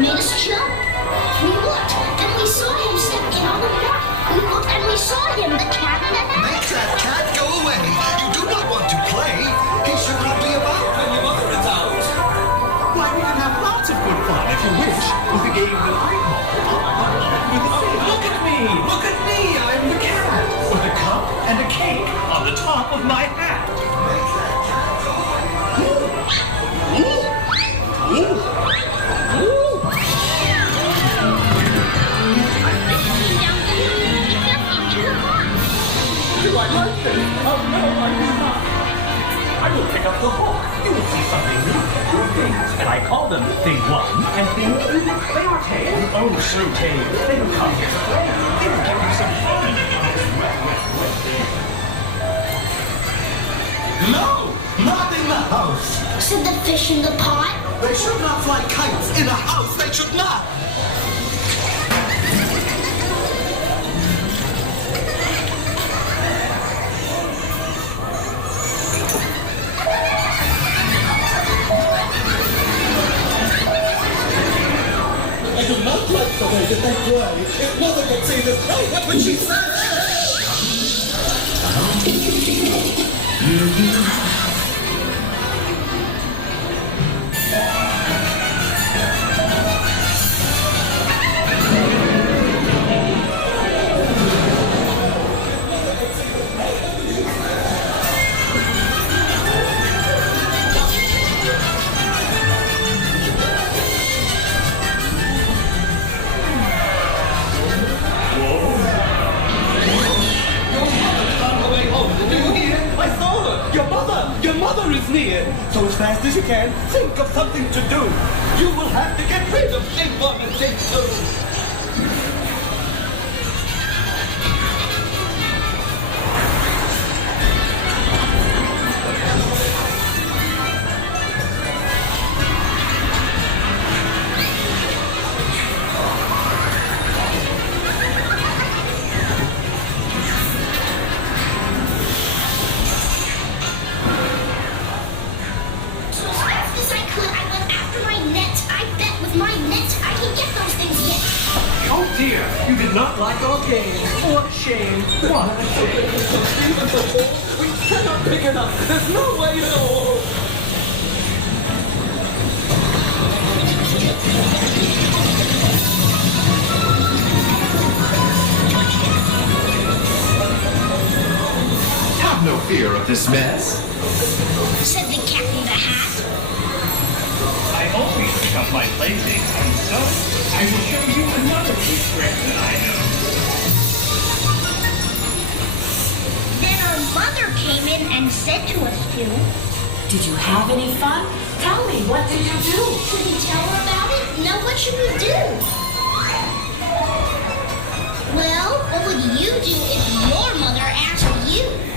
made us jump. We looked, and we saw him step in on the mat. We looked, and we saw him, the cat in the hat. Make that cat go away. You do not want to play. He should not be about when your mother is out. Why, we can have lots of good fun if you wish with the game that I call with the thing. Look at me! Look at me! I'm the cat! With a cup and a cake on the top of my hat. Make that cat go away. Do I like this? Oh no, I do not. I will pick up the book. You will see something new. Two things, and I call them Thing 1 and Thing 2. They are tame. Oh, so tame. They will come here to play. They will give you some fun. No! Not in the house! Said the fish in the pot. They should not fly kites in a house. They should not! I do not like the way that they play. If mother could see this, oh, what would she say? Your mother is near. So as fast as you can, think of something to do. You will have to get rid of Thing 1 and Thing 2. Oh dear, you did not like our game. What a shame. What a shame. Even the ball, we cannot pick it up. There's no way at all. Have no fear of this mess. Said the cat in the hat. I always pick up my playthings, and so I will show you another good trick that I know. Then our mother came in and said to us two, Did you have any fun? Tell me, what did you do? should we tell her about it? No, what should we do? Well, what would you do if your mother asked you?